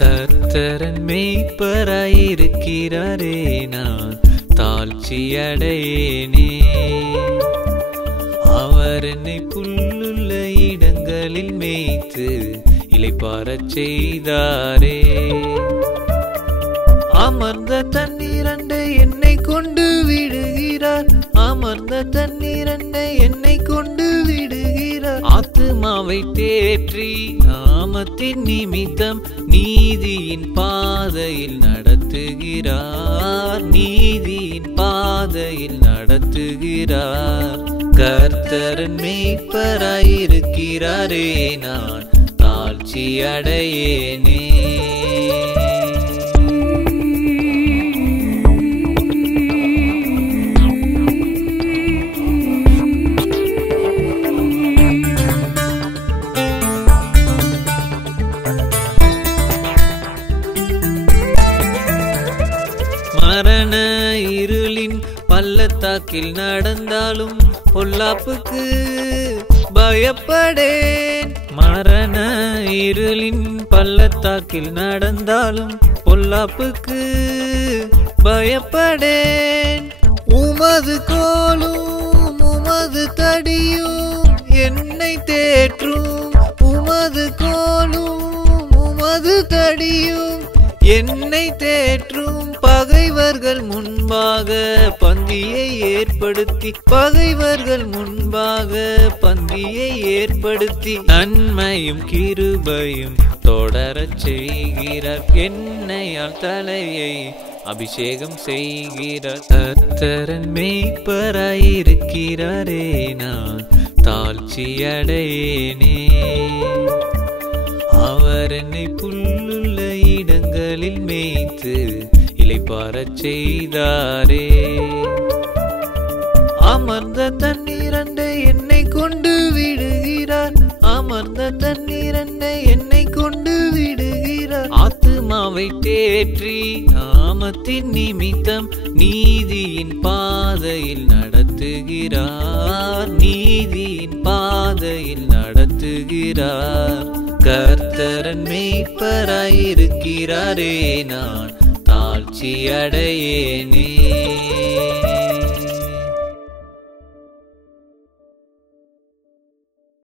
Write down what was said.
கர்த்தரன் மேய்ப்பராயிருக்கிறாரே, நான் தாழ்ச்சியடையேனே. அவர் என்னை புல்லுள்ள இடங்களில் மேய்த்து இளைப்பாறச் செய்தாரே. அமர்ந்த தண்ணீரண்டை என்னை கொண்டு விடுகிறார், அமர்ந்த தண்ணீரண்டை என்னை கொண்டு விடுகிறார். ஆத்துமாவை தேற்றி நாமத்தின் நிமித்தம் நீதியின் பாதையில் நடத்துகிறார், நீதியின் பாதையில் நடத்துகிறார். கர்த்தரன் மேய்ப்பராயிருக்கிறாரே, நான் தாழ்ச்சியடையேனே. மரண இருளின் பள்ளத்தாக்கில் நடந்தாலும் பொல்லாப்புக்கு பயப்படேன். மரண இருளின் பள்ளத்தாக்கில் நடந்தாலும் பொல்லாப்புக்கு பயப்படேன். உமது கோலும் உமது தடியும் என்னை தேற்றும், உமது கோலும் உமது தடியும் என்னை தேற்றும். பகைவர்கள் முன்பாக பந்தியை ஏற்படுத்தி, பகைவர்கள் முன்பாக பந்தியை ஏற்படுத்தி நன்மையும் கிருபையும் தொடரச் செய்கிறார். எண்ணெயால் தலையை அபிஷேகம் செய்கிறார். கர்த்தரன் மேய்ப்பராயிருக்கிறாரே, நான் தாழ்ச்சியடையேனே. அவர் என்னை புல்லுள்ள இடங்களில் மேய்த்து இளைப்பாறச் செய்தாரே. அமர்ந்த தண்ணீரண்டை என்னை கொண்டு விடுகிறார், அமர்ந்த தண்ணீரண்டை என்னை கொண்டு விடுகிறார். ஆத்துமாவை தேற்றி நாமத்தின் நிமித்தம் நீதியின் பாதையில் நடத்துகிறார், நீதியின் பாதையில் நடத்துகிறார். கர்த்தரன் மேய்ப்பராயிருக்கிறாரே, நான் தாழ்ச்சியடையேனே.